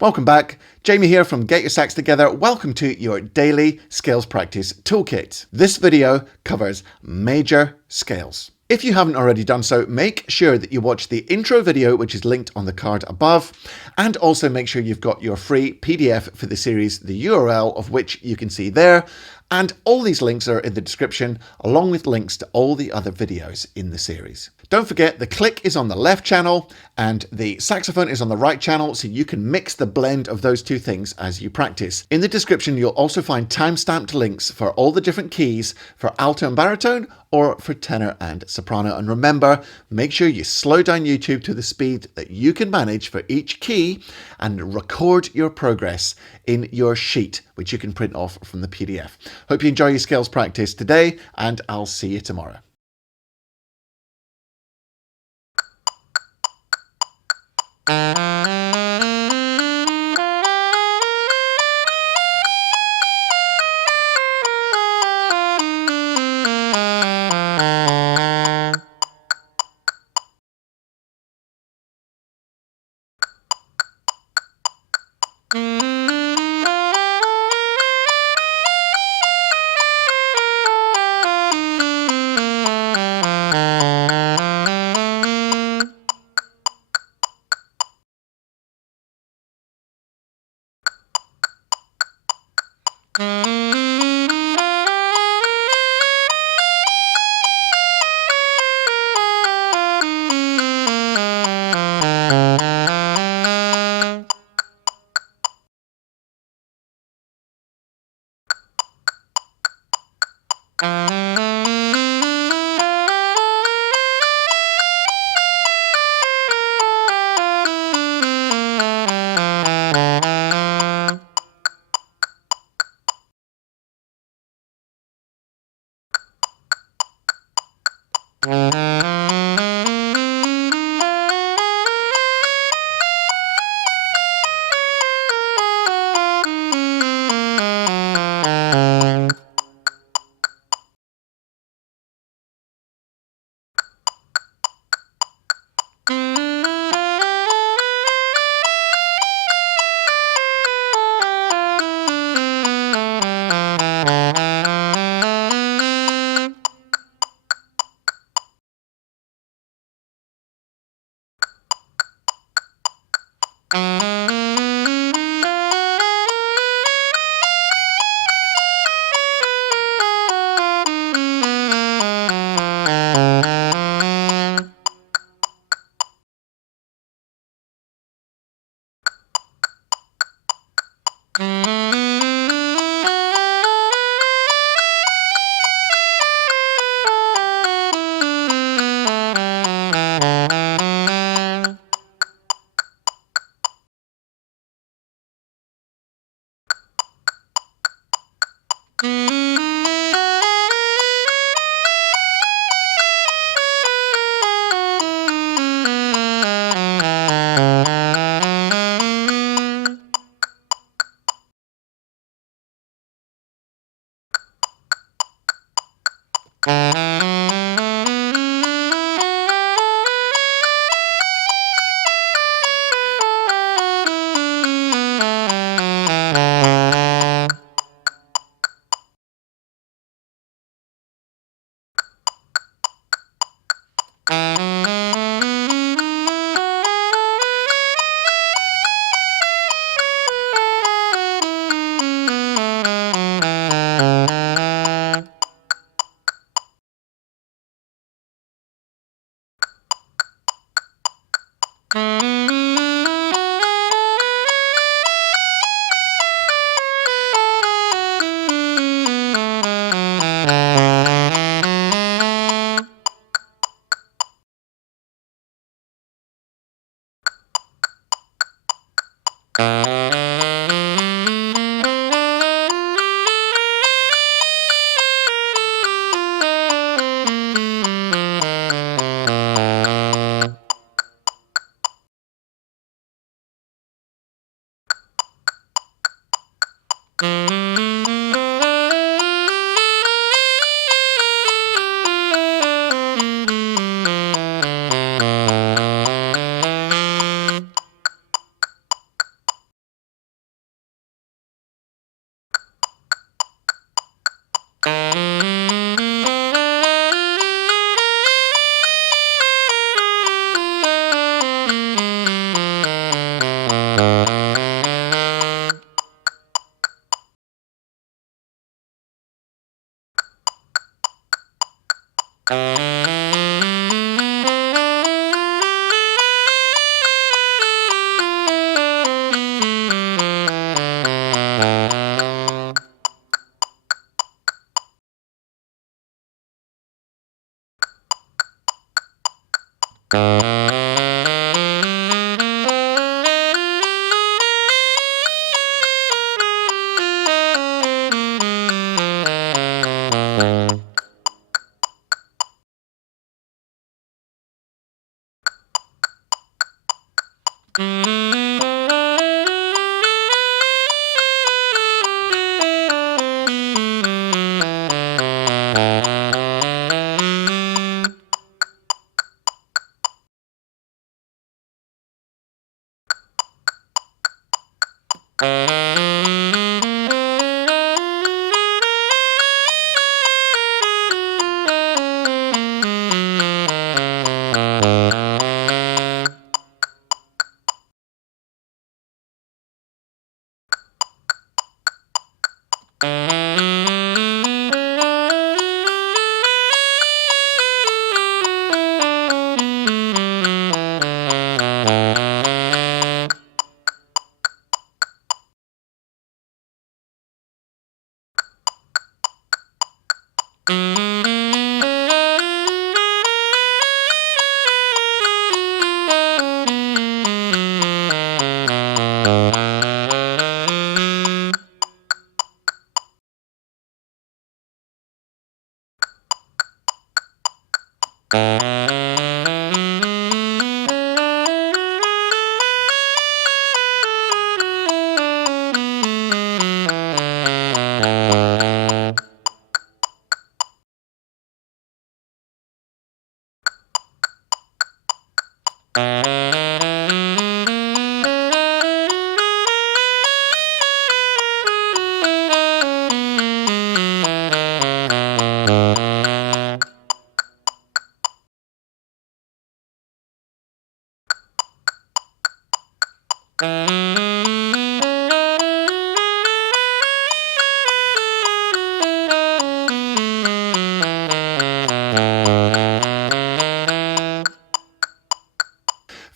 Welcome back. Jamie here from Get Your Sax Together. Welcome to your daily scales practice toolkit. This video covers major scales. If you haven't already done so, make sure that you watch the intro video, which is linked on the card above, and also make sure you've got your free PDF for the series, the URL of which you can see there. And all these links are in the description, along with links to all the other videos in the series. Don't forget, the click is on the left channel and the saxophone is on the right channel, so you can mix the blend of those two things as you practice. In the description, you'll also find time-stamped links for all the different keys for alto and baritone, or for tenor and soprano. And remember, make sure you slow down YouTube to the speed that you can manage for each key and record your progress in your sheet, which you can print off from the PDF. Hope you enjoy your scales practice today, and I'll see you tomorrow.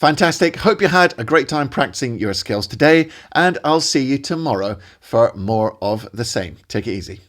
Fantastic. Hope you had a great time practicing your scales today, and I'll see you tomorrow for more of the same. Take it easy.